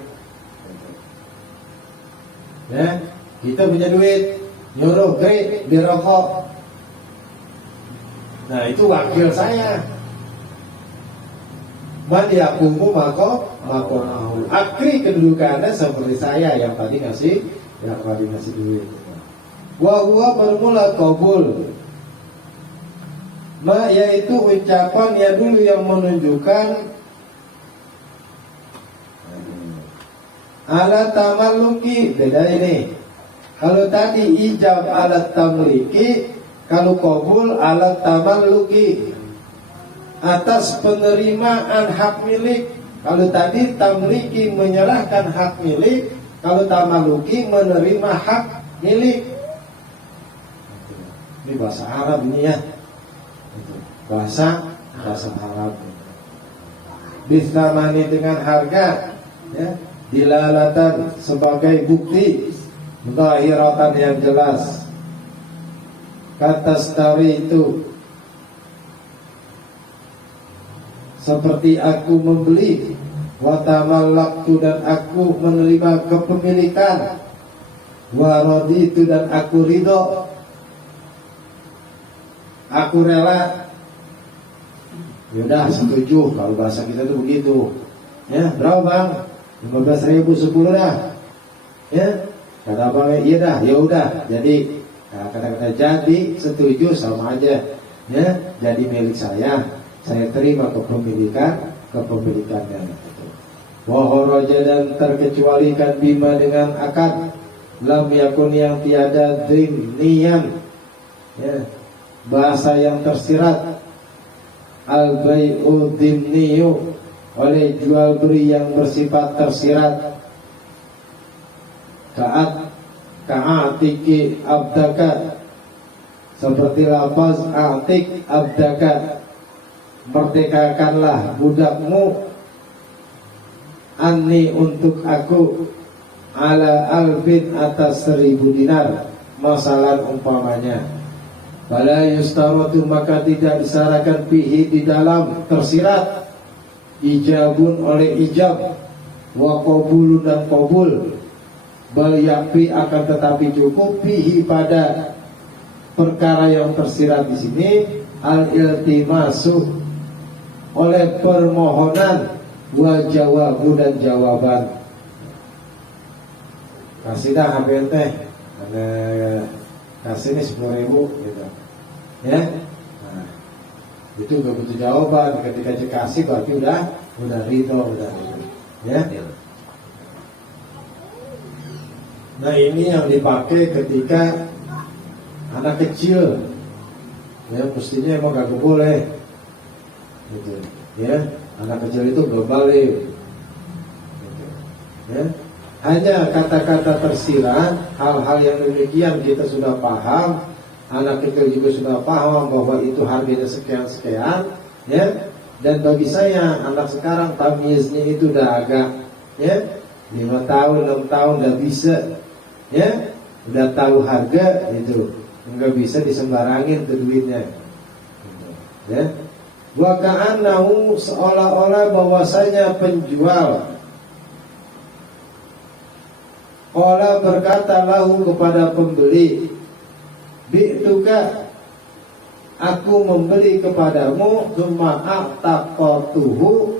Ya, kita punya duit, nyuruh beli rokok. Nah itu wakil saya. Man yakumu maqamahu. Akri kedudukannya seperti saya yang tadi ngasih duit. Wa huwa bermula qabul. Ma yaitu ucapan ya dulu yang menunjukkan alat tamalluki. Beda ini. Kalau tadi ijab alat tamliki, kalau qabul alat tamalluki, atas penerimaan hak milik. Kalau tadi tamliki menyerahkan hak milik, kalau tamalluki menerima hak milik. Ini bahasa Arab ini ya, bahasa Arab. Bistamani dengan harga, ya, dilalatan sebagai bukti, zahiratan yang jelas. Kata stari itu seperti aku membeli, wa tamallaktu dan aku menerima kepemilikan, wa raditu dan aku ridho, aku rela. Yaudah setuju, kalau bahasa kita tuh begitu. Ya berapa bang? 15.000, 10 dah. Ya kata abang, iya dah, ya udah. Jadi kata-kata jadi setuju sama aja. Ya jadi milik saya terima kepemilikannya. Wahoroja dan terkecualikan bima dengan akad, lam yakun yang tiada dhimniyan, ya, bahasa yang tersirat, al bai'u dhimniyu, oleh jual beli yang bersifat tersirat, ka'atiki abdaka, seperti lafaz atik abdaka, merdekakanlah budakmu, anni untuk aku, ala alfin atas 1000 dinar, masalah umpamanya. Fala yustaratu maka tidak disyaratkan fihi di dalam tersirat, ijabun oleh ijab, wa qabulun dan qabul, bal yakfi akan tetapi cukup fihi pada perkara yang tersirat di sini, al iltimasu oleh permohonan, wa jawabu dan jawaban. Kasih dah HP teh, kasih nih 10.000 gitu, ya. Nah, itu gak butuh jawaban. Ketika dikasih berarti udah ridho, ya. Nah ini yang dipakai ketika anak kecil, ya mestinya emang gak boleh. Gitu, ya, anak kecil itu berbalik, gitu, ya. Hanya kata-kata tersirat, hal-hal yang demikian kita sudah paham, anak kecil juga sudah paham bahwa itu harganya sekian-sekian, ya. Dan bagi saya anak sekarang tamyiznya itu udah agak, ya, 5 tahun, 6 tahun udah bisa, ya, udah tahu harga itu, nggak bisa disembarangin tuh duitnya, gitu, ya. Wa ka'annahu seolah-olah bahwasanya penjual Qala berkata lahu kepada pembeli, bi'tuka, aku membeli kepadamu, tsumma a'taqtuhu,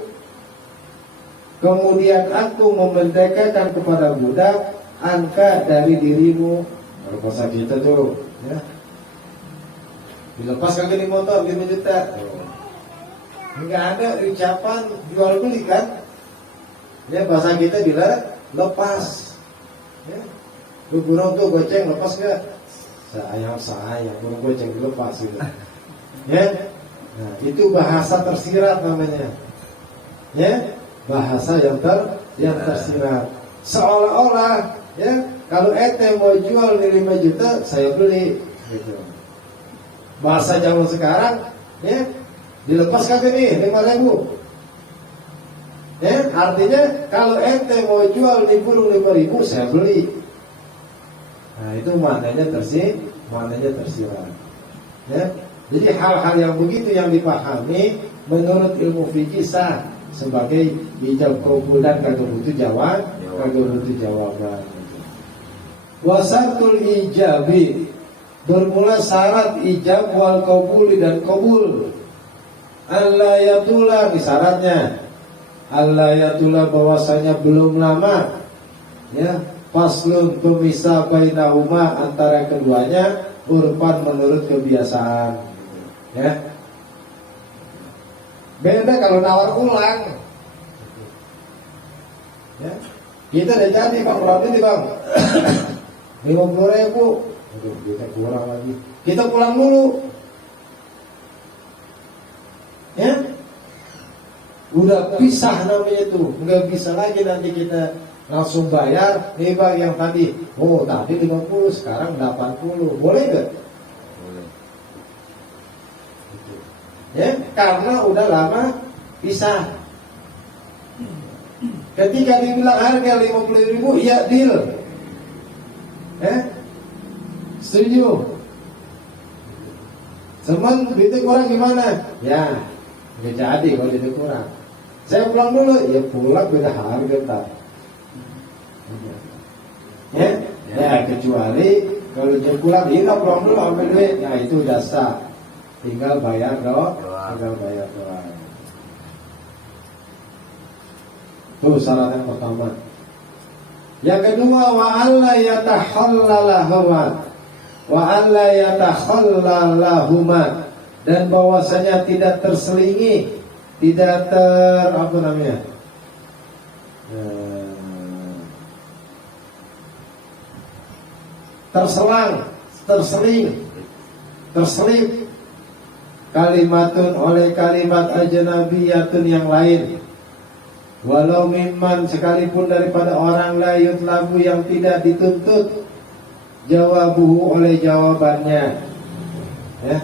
kemudian aku memerdekakan kepada budak angka dari dirimu. Kalau bahasa kita tuh ya, dilepas kagak di motor 5 juta. Enggak ada ucapan jual beli kan? Ya bahasa kita bilang lepas. Ya. Lu burung tuh goceng lepas gak? Sayang burung goceng dilepas gitu. Ya. Nah, itu bahasa tersirat namanya. Ya, bahasa yang tersirat. Seolah-olah ya, kalau ente mau jual nih 5 juta, saya beli gitu. Bahasa zaman sekarang ya, dilepas kagak nih 5.000. Ya, artinya kalau ente mau jual di burung 5.000, saya beli. Nah, itu maknanya tersirat. Ya. Jadi hal-hal yang begitu yang dipahami menurut ilmu fikih sah sebagai ijab qabul dan kagak butuh jawaban. Wasartul ijabi, bermula syarat ijab wal qabuli dan qabul. Allah yatula di syaratnya. Allah yatula bahwasanya belum lama. Ya, faslun pemisah bainahuma antara keduanya urpan menurut kebiasaan. Ya. Beda kalau nawar ulang. Ya. Kita udah jadi Pak, berapa ini Bang? 50.000. Aduh, kita kurang lagi. Kita pulang dulu. Ya. Udah pisah namanya itu. Enggak bisa lagi nanti kita langsung bayar. Nih Bang yang tadi, oh tadi 50, sekarang 80. Boleh enggak? Boleh. Ya, karena udah lama pisah. Ketika dibilang harga 50.000, ya deal. Setuju. Cuman duitnya kurang gimana? Ya, nggak jadi kalau duitnya kurang. Saya pulang dulu, ya pulang beda harga tak. Ya, kecuali kalau dia pulang, dia pulang dulu ambil duit, nah itu udah sah. Tinggal bayar doang. Itu syarat yang pertama. Yang kedua, wa alla yatakhallalahuma, dan bahwasanya tidak terselingi, tidak terselip kalimatun oleh kalimat ajnabiyatun yang lain, walau mimman, sekalipun daripada orang la yutlabu yang tidak dituntut jawabuhu oleh jawabannya. Ya.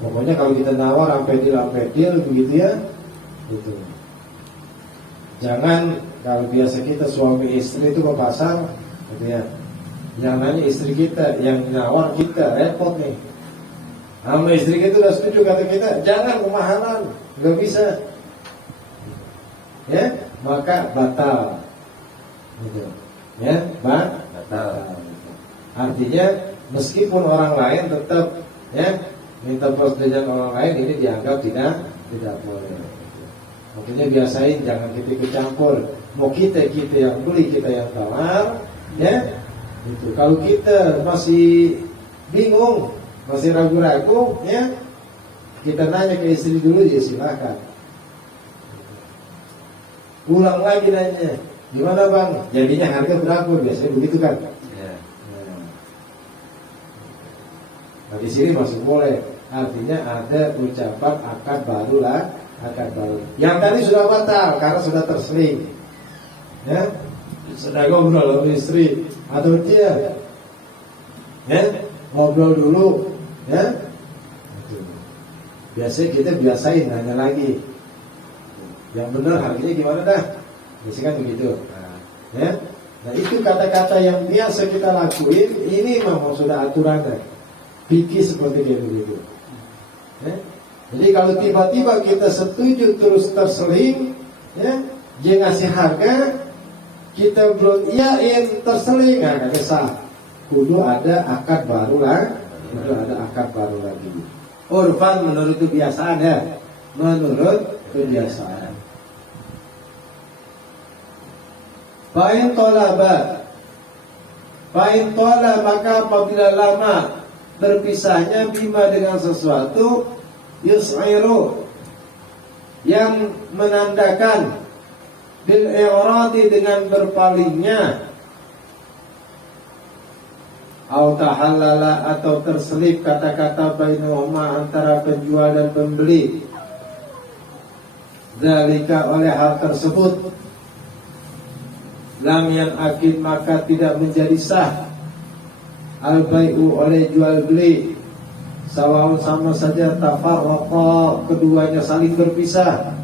Pokoknya kalau kita nawar sampai deal begitu ya. Gitu. Jangan kalau biasa kita suami istri itu ke pasar gitu ya. Yang nanya istri kita, yang nawar kita, repot nih. Sama istri kita udah setuju, kata kita jangan kemahalan, nggak bisa. Ya, maka batal. Gitu. Ya, batal. Artinya meskipun orang lain tetap ya minta persetujuan orang lain, ini dianggap tidak boleh. Makanya biasain jangan kita ikut campur. Mau kita yang beli, kita yang tawar, ya. Itu kalau kita masih bingung, masih ragu-ragu, ya, kita nanya ke istri dulu, ya silakan. Ulang lagi nanya, gimana Bang? Jadinya harga berapa? Biasanya begitu kan? Ya. Nah di sini masih boleh. Artinya ada ucapan akad baru. Yang tadi sudah batal karena sudah terseling. Ya, sudah ngobrol sama istri atau dia, ya, ngobrol dulu, ya. Biasanya kita biasain nanya lagi. Yang benar harganya gimana dah? Biasanya kan begitu. Nah itu kata-kata yang biasa kita lakuin. Ini memang sudah aturannya. Fikih seperti kayak begitu. Ya. Jadi kalau tiba-tiba kita setuju terus terseling, ya, Dia ngasih harga, kita belum iyain, terseling, nggak sah. Kudu ada akad baru lah, kudu ada akad baru lagi. Urfan menurut kebiasaan ya, menurut kebiasaan. Fa'in tola maka apabila lama berpisahnya bima dengan sesuatu yus'iru yang menandakan bil i'radi dengan berpalingnya au tahallala atau terselip kata-kata bainahuma antara penjual dan pembeli. Zalika oleh hal tersebut lam yang akid maka tidak menjadi sah al-bai'u oleh jual beli sawaun sama saja tafarraqa keduanya saling berpisah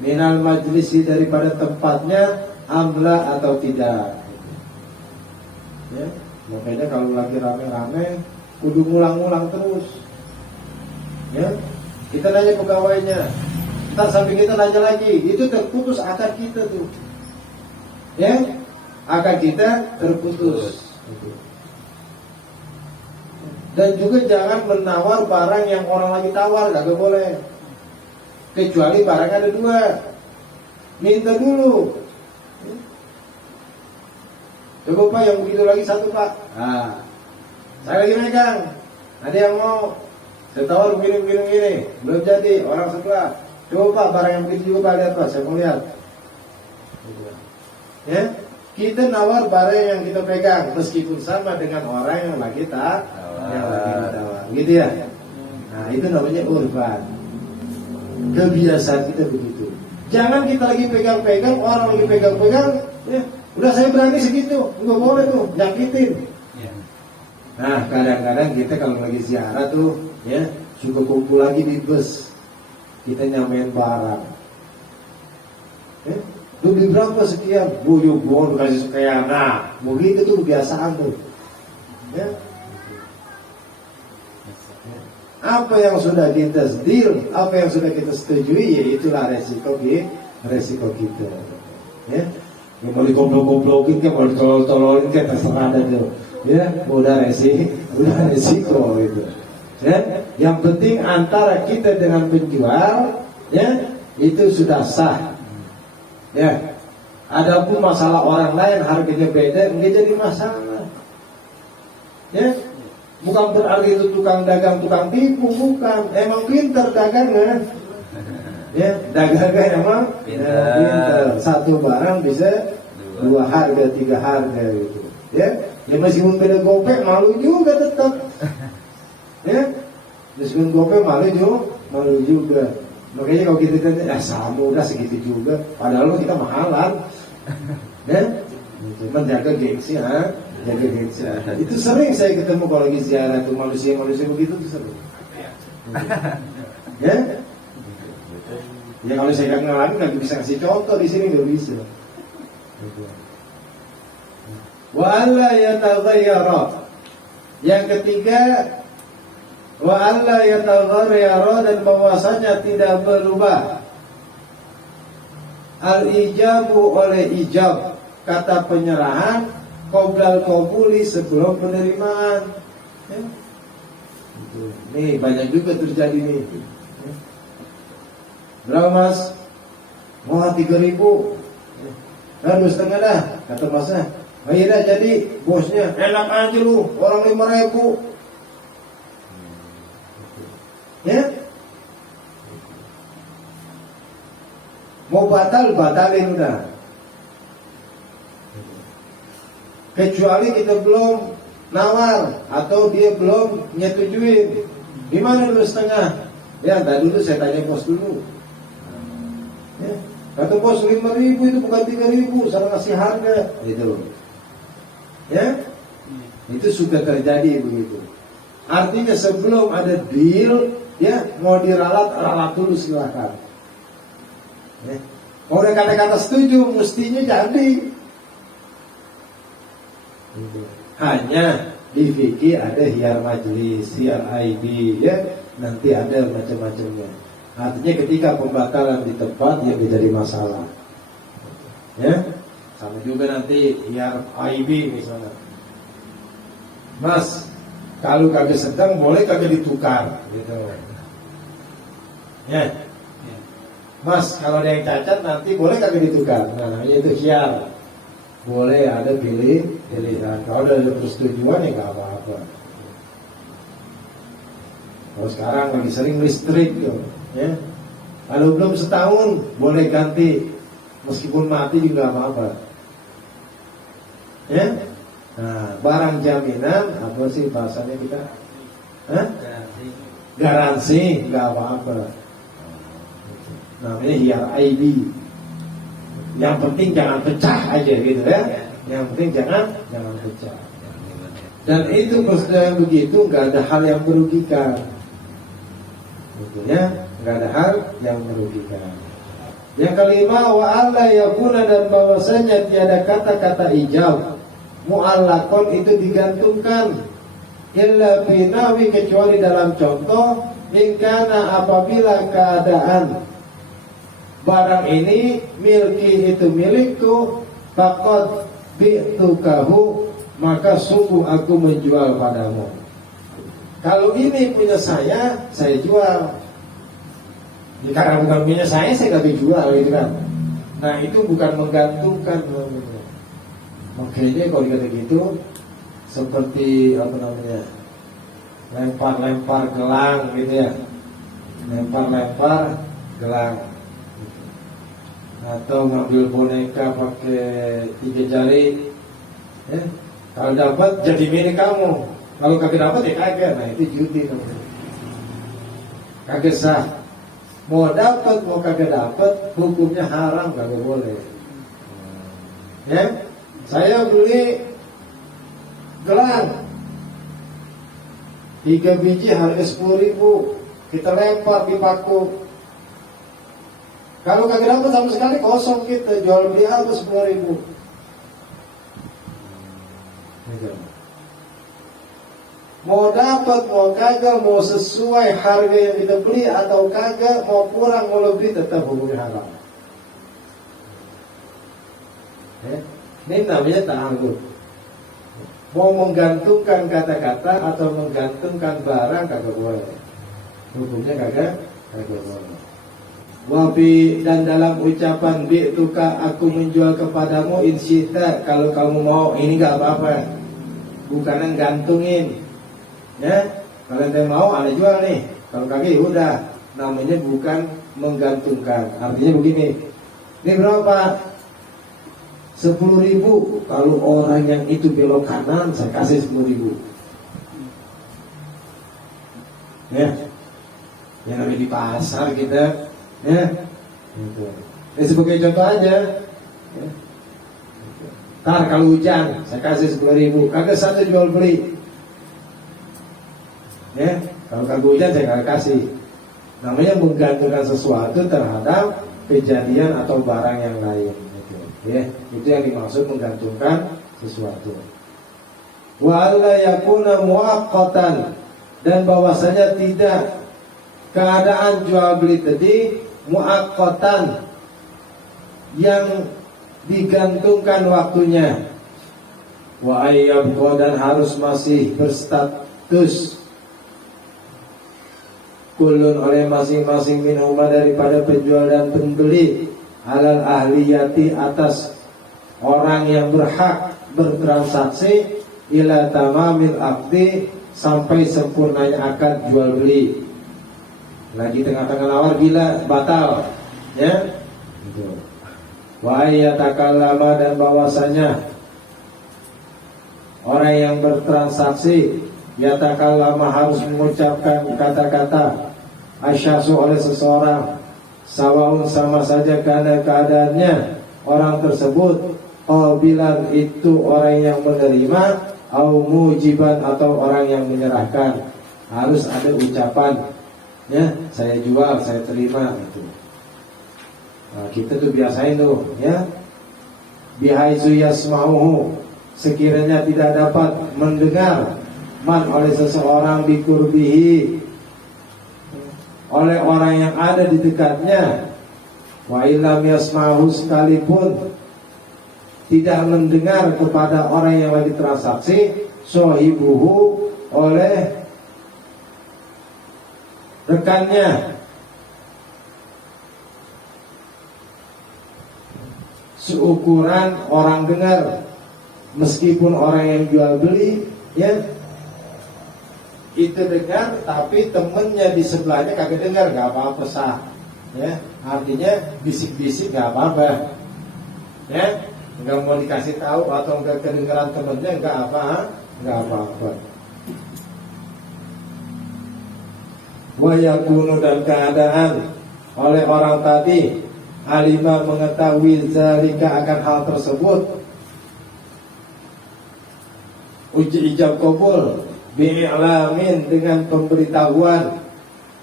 minal majlisi daripada tempatnya amla atau tidak ya. Makanya kalau lagi rame-rame kudu ngulang-ngulang terus ya. Kita nanya pegawainya, ntar sampai kita nanya lagi, itu terputus akad kita tuh ya, akad kita terputus. Dan juga jangan menawar barang yang orang lagi tawar, gak boleh. Kecuali barang ada dua, minta dulu. Coba Pak yang begitu lagi satu Pak. Nah, saya lagi megang. Ada yang mau saya tawar begini, belum jadi orang sebelah. Coba Pak barang yang begitu juga Pak, lihat Pak, saya mau lihat. Ya, kita nawar barang yang kita pegang meskipun sama dengan orang yang lagi tawar, gitu ya. Nah itu namanya urban. Kebiasaan kita begitu. Jangan kita lagi pegang-pegang, orang lagi pegang-pegang, ya, udah saya berani segitu, nggak boleh tuh, nyakitin. Nah kadang-kadang kita kalau lagi ziarah tuh, ya, suka kumpul lagi di bus, kita nyamain barang. Ya, tuh beli berapa sekian, buyuk kasih sekian. Nah, begitu tuh kebiasaan tuh. Ya. Apa yang sudah kita deal, apa yang sudah kita setujui, ya itulah resiko kita. Ya, yang mau digoblok-goblokin, kan mau ditolol-tololin, kan terserah ada tuh. Ya, udah resiko itu. Ya, yang penting antara kita dengan penjual, ya, itu sudah sah. Ya, adapun masalah orang lain harganya beda, nggak jadi masalah. Ya. Bukan berarti itu tukang dagang, tukang tipu, bukan. Emang pintar dagangnya. Ya, dagangnya emang pintar. Satu barang bisa dua harga, tiga harga gitu. Ya, ya meskipun beda gopek malu juga tetap. Ya, meskipun gopek malu juga. Makanya kalau kita tanya, sama udah segitu juga. Padahal kita mahalan. Ya, menjaga gengsi, ha? Jaga gengsi. Itu sering saya ketemu kalau lagi ziarah tuh manusia begitu tuh sering. Ya? Ya kalau saya nggak ngalamin nggak bisa kasih contoh di sini nggak bisa. Wa alla yataghayyara. Yang ketiga, wa alla yataghayyara dan bahwasanya tidak berubah. Al-ijabu oleh ijab, kata penyerahan, qoblal qabuli sebelum penerimaan. Ya. Nih banyak juga terjadi nih. Berapa Mas? Mau 3.000. Nah, 2,5 dah, kata Masnya. Oh iya dah jadi, bosnya enak aja lu, orang 5.000. Ya? Mau batalin udah. Kecuali kita belum nawar atau dia belum nyetujuin. Gimana 2,5? Ya, tadi dulu saya tanya bos dulu. Ya, kata bos 5.000 itu bukan 3.000, salah ngasih harga. Gitu. Ya, itu sudah terjadi begitu. Artinya sebelum ada deal, ya mau ralat dulu silakan. Ya. Kalau ada kata-kata setuju, mestinya jadi. Hanya di fikih ada hiyar majlis, hiyar ID, ya nanti ada macam-macamnya. Artinya ketika pembatalan di tempat yang menjadi masalah. Ya, sama juga nanti hiar AIB misalnya. Mas, kalau kagak sedang boleh kagak ditukar, gitu. Ya, Mas, kalau ada yang cacat nanti boleh kagak ditukar. Nah, namanya itu hiar. Boleh ada pilihan. Kalau ada persetujuan ya nggak apa-apa. Kalau sekarang lagi sering listrik, ya. Kalau belum setahun boleh ganti, meskipun mati juga nggak apa-apa. Ya, nah barang jaminan apa sih bahasanya kita? Hah? Garansi nggak apa-apa. Namanya hiar ID. Yang penting jangan pecah aja gitu ya. Yang penting jangan pecah. Dan itu persetujuan begitu nggak ada hal yang merugikan. Tentunya nggak ada hal yang merugikan. Yang kelima, wa alla yakuna, dan bahwasanya tiada kata-kata ijab mu'allaqon itu digantungkan illa binawi, kecuali dalam contoh ingkana apabila keadaan barang ini milki itu milikku, faqad bi'tukahu, maka sungguh aku menjual padamu. Kalau ini punya saya jual. Ya, karena bukan punya saya nggak dijual gitu kan. Nah itu bukan menggantungkan namanya. Makanya kalau dikata gitu seperti apa namanya, lempar gelang gitu ya, lempar gelang, atau ngambil boneka pakai 3 jari, ya. Kalau dapat jadi milik kamu, kalau kagak dapat ya kagak. Nah itu judi namanya, kagak sah. Mau dapat mau kagak dapat hukumnya haram, kagak boleh. Ya, saya beli gelang 3 biji harga 10.000, kita lempar di paku. Kalau kagak dapat sama sekali kosong, kita jual beli apa 10.000. Mau dapat mau kagak, mau sesuai harga yang kita beli atau kagak, mau kurang mau lebih, tetap hukumnya haram. Ya, ini namanya ta'alluq. Mau menggantungkan kata-kata atau menggantungkan barang kagak boleh. Hukumnya kagak boleh. Wabi, dan dalam ucapan bi'tuka, aku menjual kepadamu, insyita, kalau kamu mau, ini gak apa-apa, bukan gantungin. Ya, kalau ente mau ada jual nih, kalau kagak ya udah, namanya bukan menggantungkan. Artinya begini, ini berapa? 10.000. Kalau orang yang itu belok kanan, saya kasih 10.000. Ya, yang namanya di pasar kita, ya, gitu. Ini sebagai contoh aja. Ya. Ntar kalau hujan, saya kasih 10.000. Kagak satu jual beli. Ya, kalau kagak hujan saya kagak kasih. Namanya menggantungkan sesuatu terhadap kejadian atau barang yang lain. Gitu. Ya, itu yang dimaksud menggantungkan sesuatu. Wa alla yakuna muaqqatan, dan bahwasanya tidak keadaan jual beli tadi muaqqatan yang digantungkan waktunya. Wa ayyabqa, dan harus masih berstatus kulun oleh masing-masing minhuma, daripada penjual dan pembeli, alal ahliyati, atas orang yang berhak bertransaksi, ila tamamil aqdi, sampai sempurnanya akad jual beli. Lagi tengah-tengah nawar bila batal, ya. Wa ayatakallama, dan bahwasanya orang yang bertransaksi yatakallama harus mengucapkan kata-kata asyasu oleh seseorang, sawaun, sama saja karena keadaannya orang tersebut, qabilan, itu orang yang menerima, au mujiban, atau orang yang menyerahkan. Harus ada ucapan, ya, saya jual, saya terima, gitu. Nah, kita tuh biasain tuh, ya, bihaisu yasma'uhu, sekiranya tidak dapat mendengar, man oleh seseorang, bikurbihi, oleh orang yang ada di dekatnya, wa illam yasma'hu, sekalipun tidak mendengar kepada orang yang lagi transaksi, sohibuhu, oleh rekannya, seukuran orang dengar, meskipun orang yang jual beli ya itu dengar, tapi temennya di sebelahnya kagak dengar, gak apa-apa sah ya, artinya bisik-bisik gak apa-apa ya, nggak mau dikasih tahu atau nggak kedengaran temennya nggak apa-apa. Wa yakunu, dan keadaan oleh orang tadi alima, mengetahui zalika, akan hal tersebut, uji ijab qabul bi'lamin, dengan pemberitahuan,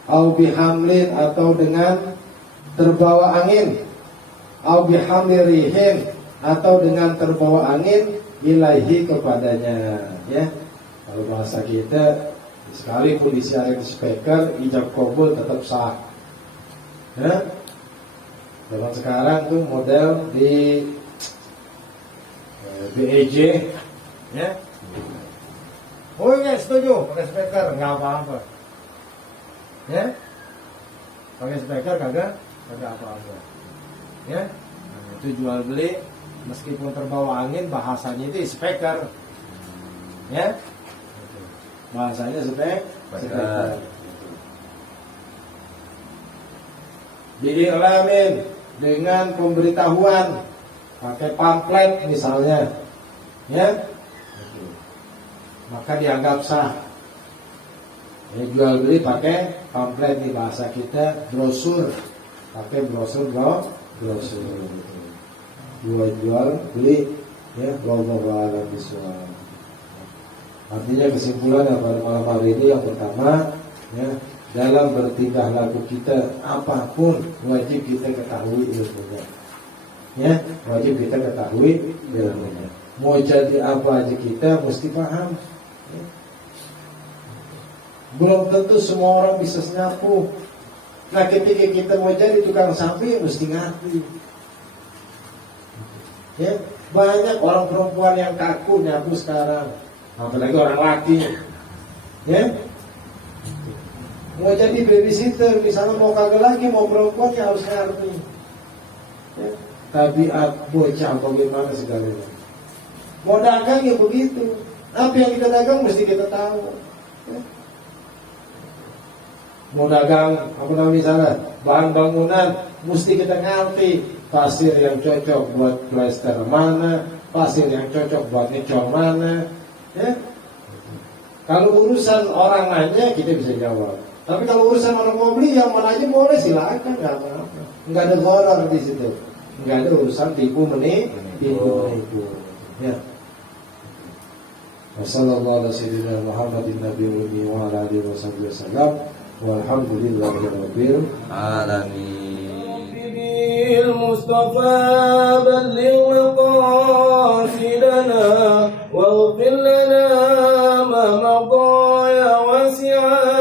au bihamlin, atau dengan terbawa angin, au bihamlirihin, atau dengan terbawa angin, ilaihi, kepadanya ya. Kalau bahasa kita, sekalipun disiarin speaker, ijab qabul tetap sah ya. Zaman sekarang tuh model di BEJ ya. Oh ya, setuju pakai speaker, nggak apa-apa ya. Pakai speaker kagak apa-apa ya. Nah, itu jual beli, meskipun terbawa angin, bahasanya itu speaker ya, bahasanya speaker. Bi'lamin, dengan pemberitahuan, pakai pamflet misalnya ya, maka dianggap sah ya. Jual beli pakai pamflet, di bahasa kita brosur, pakai brosur jual beli ya. Wallahu a'lam bishawab. Artinya kesimpulan pada malam hari ini, yang pertama ya, dalam bertingkah laku kita apapun wajib kita ketahui ilmunya ya, wajib kita ketahui ilmunya. Mau jadi apa aja kita mesti paham ya. Belum tentu semua orang bisa nyapu. Nah, ketika kita mau jadi tukang sapu ya mesti ngerti ya. Banyak orang perempuan yang kaku nyapu sekarang, apalagi orang laki ya. Mau jadi babysitter misalnya, mau kagak lagi, mau perempuan ya harus ngerti ya. Tabiat bocah bagaimana segalanya. Mau dagang ya begitu, apa yang kita dagang mesti kita tahu ya. Mau dagang apa namanya, misalnya bahan bangunan, mesti kita ngerti pasir yang cocok buat plester mana, pasir yang cocok buat ngecor mana ya. Kalau urusan orang nanya kita bisa jawab, tapi kalau urusan orang mau beli, yang mana aja boleh, silakan, nggak apa-apa, nggak ada gharar di situ, nggak ada urusan tipu menipu ya. Wassalamualaikum warahmatullahi wabarakatuh. Walhamdulillahirabbil alamin. bil Mustafa balligh maqasidana waghfir lana ma madha ya wasi'a